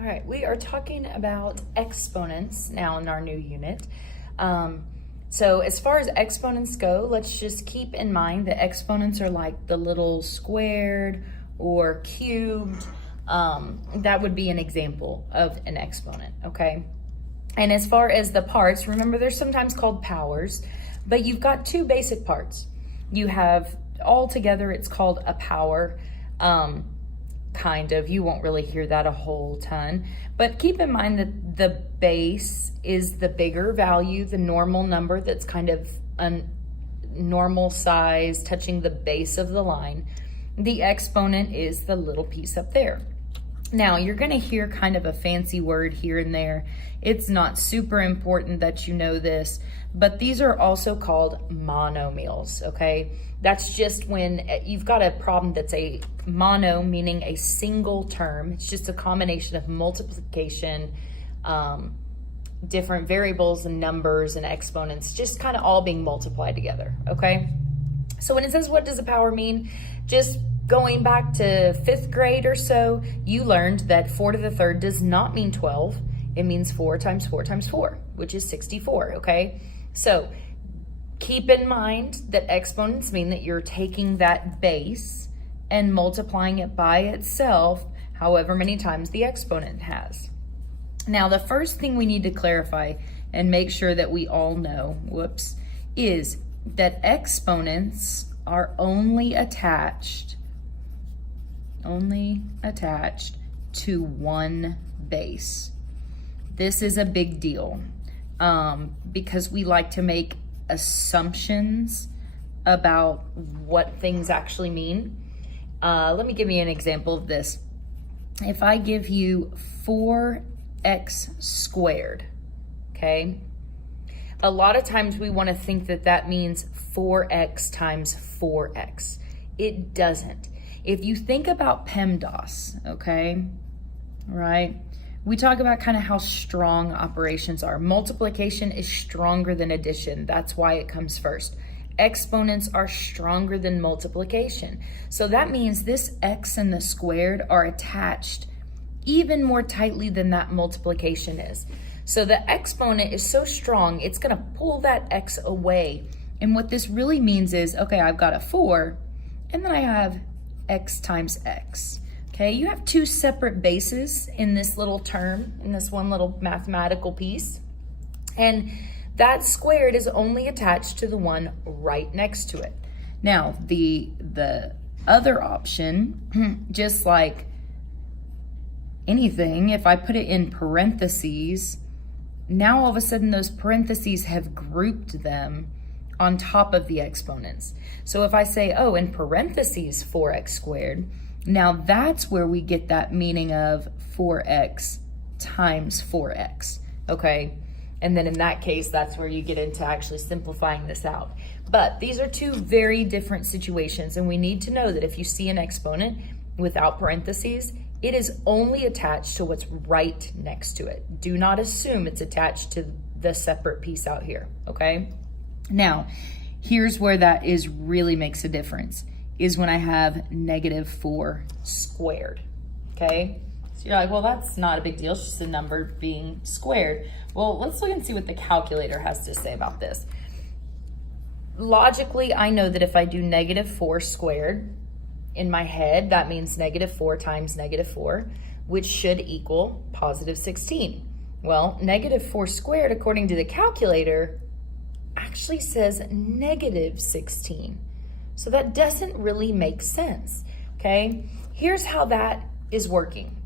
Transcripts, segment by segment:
All right, we are talking about exponents now in our new unit. So as far as exponents go, let's just keep in mind that exponents are like the little squared or cubed. That would be an example of an exponent, okay? And as far as the parts, remember they're sometimes called powers, but you've got two basic parts. You have, all together it's called a power. Kind of, you won't really hear that a whole ton, but keep in mind that the base is the bigger value, the normal number that's kind of a normal size touching the base of the line. The exponent is the little piece up there. Now you're going to hear kind of a fancy word here and there. It's not super important that you know this, but these are also called monomials, okay? That's just when you've got a problem that's a mono, meaning a single term. It's just a combination of multiplication, different variables and numbers and exponents, just kind of all being multiplied together, okay? So when it says, what does a power mean? Just going back to 5th grade or so, you learned that 4 to the 3rd does not mean 12. It means 4 times 4 times 4, which is 64, okay? So keep in mind that exponents mean that you're taking that base and multiplying it by itself however many times the exponent has. Now, the first thing we need to clarify and make sure that we all know, is that exponents are only attached to one base. This is a big deal because we like to make assumptions about what things actually mean. Let me give you an example of this. If I give you 4x squared, okay? A lot of times we want to think that that means 4x times 4x. It doesn't. If you think about PEMDAS, okay, right? We talk about kind of how strong operations are. Multiplication is stronger than addition. That's why it comes first. Exponents are stronger than multiplication. So that means this x and the squared are attached even more tightly than that multiplication is. So the exponent is so strong, it's gonna pull that x away. And what this really means is, okay, I've got a 4, and then I have x times x. Okay, you have two separate bases in this little term, in this one little mathematical piece. And that squared is only attached to the one right next to it. Now, the other option, just like anything, if I put it in parentheses, now all of a sudden those parentheses have grouped them on top of the exponents. So if I say, oh, in parentheses 4x squared, now that's where we get that meaning of 4x times 4x, okay? And then in that case, that's where you get into actually simplifying this out. But these are two very different situations, and we need to know that if you see an exponent without parentheses, it is only attached to what's right next to it. Do not assume it's attached to the separate piece out here, okay? Now, here's where that really makes a difference, is when I have negative 4 squared, okay? So you're like, well, that's not a big deal. It's just a number being squared. Well, let's look and see what the calculator has to say about this. Logically, I know that if I do negative 4 squared in my head, that means negative 4 times negative 4, which should equal positive 16. Well, negative 4 squared, according to the calculator, actually says negative 16. So that doesn't really make sense, okay? Here's how that is working.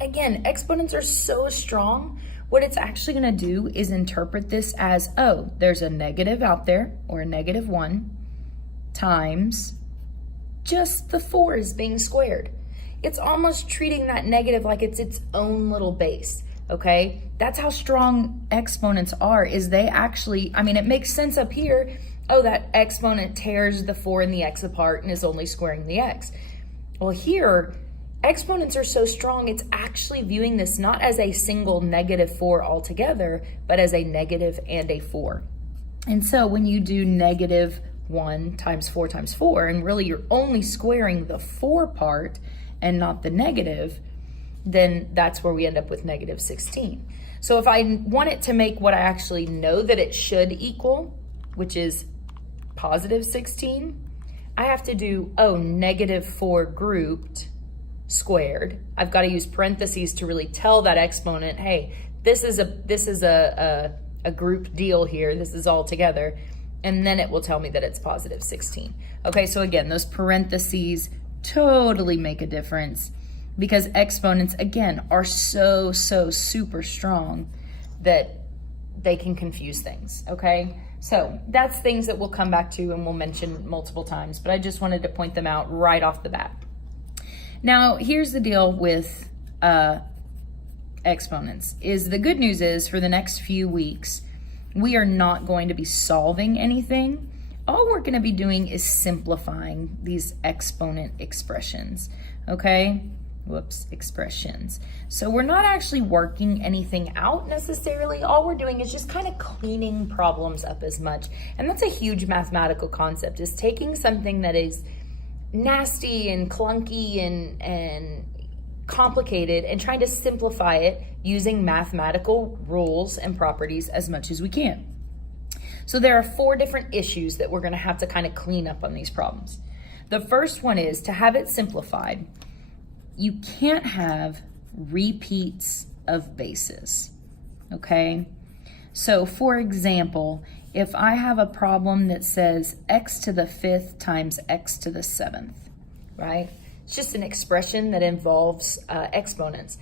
Again, exponents are so strong, what it's actually gonna do is interpret this as, oh, there's a negative out there, or a negative 1, times just the 4 is being squared. It's almost treating that negative like it's its own little base, okay? That's how strong exponents are, is they actually, I mean, it makes sense up here, oh, that exponent tears the 4 and the x apart and is only squaring the x. Well, here, exponents are so strong, it's actually viewing this not as a single negative 4 altogether, but as a negative and a 4. And so when you do negative 1 times 4 times 4, and really you're only squaring the 4 part and not the negative, then that's where we end up with negative 16. So if I want it to make what I actually know that it should equal, which is positive 16, I have to do, negative 4 grouped squared. I've got to use parentheses to really tell that exponent, hey, this is a group deal here. This is all together. And then it will tell me that it's positive 16. Okay, so again, those parentheses totally make a difference because exponents, again, are so super strong that they can confuse things, okay? So that's things that we'll come back to and we'll mention multiple times, but I just wanted to point them out right off the bat. Now, here's the deal with exponents, is the good news is for the next few weeks, we are not going to be solving anything. All we're going to be doing is simplifying these exponent expressions, okay? Expressions. So we're not actually working anything out necessarily. All we're doing is just kind of cleaning problems up as much. And that's a huge mathematical concept, is taking something that is nasty and clunky and complicated and trying to simplify it using mathematical rules and properties as much as we can. So there are 4 different issues that we're going to have to kind of clean up on these problems. The first one is to have it simplified. You can't have repeats of bases, okay? So for example, if I have a problem that says x to the 5th times x to the 7th, right? It's just an expression that involves exponents.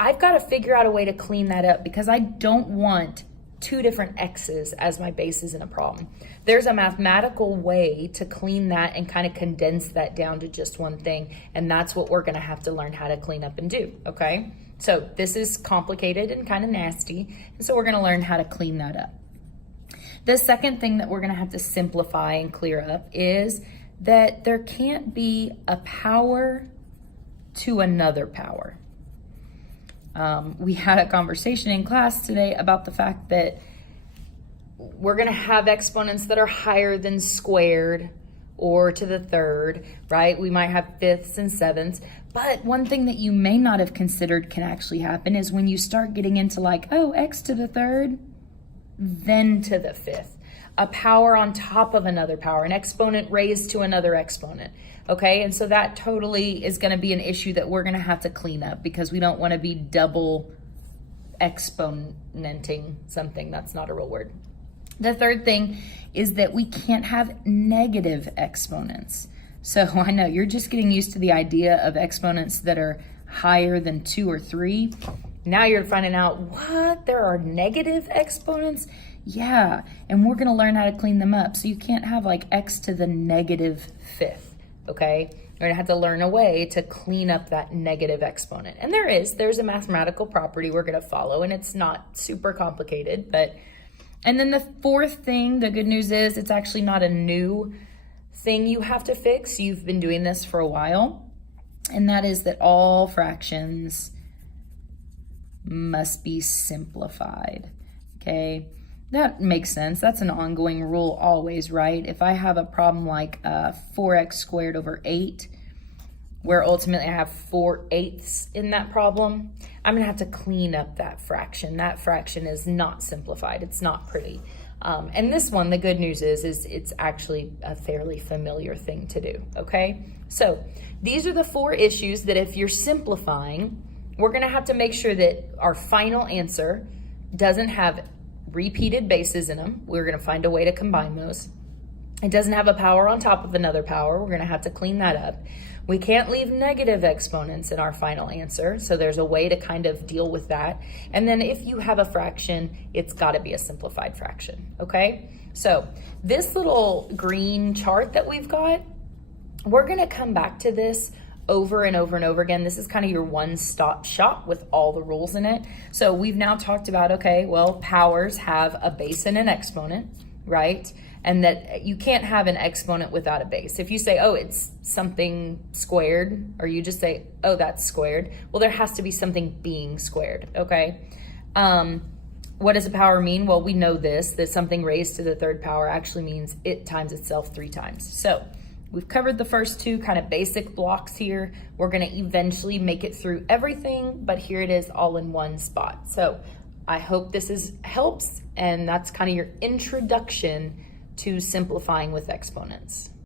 I've got to figure out a way to clean that up because I don't want 2 different x's as my bases in a problem. There's a mathematical way to clean that and kind of condense that down to just one thing, and that's what we're going to have to learn how to clean up and do, okay? So this is complicated and kind of nasty, and so we're going to learn how to clean that up. The second thing that we're going to have to simplify and clear up is that there can't be a power to another power. We had a conversation in class today about the fact that we're going to have exponents that are higher than squared or to the 3rd, right? We might have 5ths and 7ths. But one thing that you may not have considered can actually happen is when you start getting into like, x to the 3rd, then to the 5th. A power on top of another power, an exponent raised to another exponent, okay? And so that totally is going to be an issue that we're going to have to clean up because we don't want to be double exponenting something. That's not a real word. The third thing is that we can't have negative exponents. So I know you're just getting used to the idea of exponents that are higher than 2 or 3. Now you're finding out, what? There are negative exponents? Yeah, and we're going to learn how to clean them up. So you can't have like x to the negative 5th, okay? You're going to have to learn a way to clean up that negative exponent. And there's a mathematical property we're going to follow, and it's not super complicated. And then the fourth thing, the good news is it's actually not a new thing you have to fix. You've been doing this for a while, and that is that all fractions must be simplified, okay? That makes sense. That's an ongoing rule always, right? If I have a problem like 4x squared over 8, where ultimately I have 4/8 in that problem, I'm gonna have to clean up that fraction. That fraction is not simplified. It's not pretty. And this one, the good news is it's actually a fairly familiar thing to do, okay? So these are the 4 issues that if you're simplifying, we're gonna have to make sure that our final answer doesn't have repeated bases in them. We're gonna find a way to combine those. It doesn't have a power on top of another power. We're gonna have to clean that up. We can't leave negative exponents in our final answer, so there's a way to kind of deal with that. And then if you have a fraction, it's gotta be a simplified fraction, okay? So this little green chart that we've got, we're gonna come back to this over and over and over again. This is kind of your one-stop shop with all the rules in it. So we've now talked about, okay, well, powers have a base and an exponent, right? And that you can't have an exponent without a base. If you say, oh, it's something squared, or you just say, oh, that's squared, well, there has to be something being squared, okay? What does a power mean? Well, we know this, that something raised to the 3rd power actually means it times itself 3 times. So We've covered the first two kind of basic blocks here. We're gonna eventually make it through everything, but here it is all in one spot. So I hope this helps, and that's kind of your introduction to simplifying with exponents.